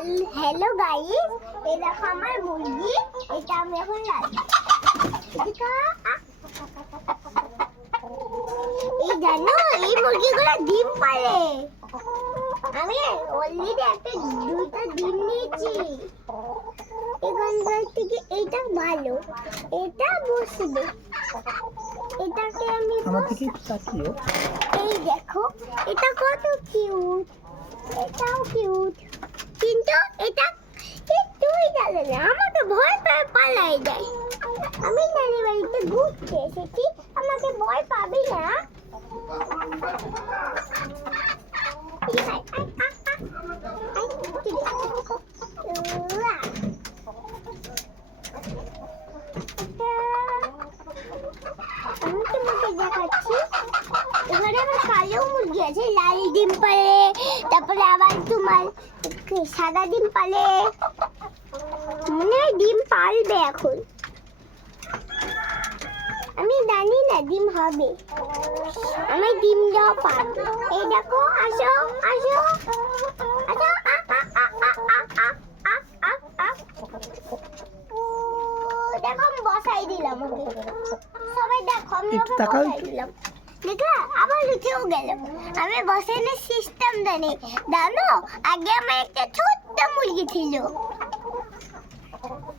Hello guys, এই দেখো আমার মুরগি। এটা আমি এখন এই জানো এই মুরগিগুলো ডিম পারে। আমি অলরেডি দুইটা ডিম নিয়েছি। এখানকার থেকে এটা ভালো, এটা বসবে। এটাকে আমি আমার দিকে একটু তাকিও। এই দেখো এটা কত কিউট, এটাও কিউট, কিন্তু এটা কিছুই জানে না। আমাকে ভয় পেয়ে পালাই যায়। আমি নানি বাড়িতে ঘুরতে এসেছি, আমাকে ভয় পাবি না। আমি তোমাকে দেখাচ্ছি, এখানে আমার কালো মুরগি আছে, লাল ডিম পারে, তারপরে আবার তোমার সাদা ডিম পারে। মনে হয় ডিম পারবে এখন, আমি জানি না ডিম হবে। আমার ডিম দেওয়া পারবে। এই দেখো, আসো আসো আসো, দেখো আমি বসাই দিলাম ওকে। সবাই দেখো আমি ওকে বসাই দিলাম। দেখলা আবার উঠেও গেল। আমি বসানোর সিস্টেম জানি। জানো আগে আমার একটা ছোট্ট মুরগি ছিল।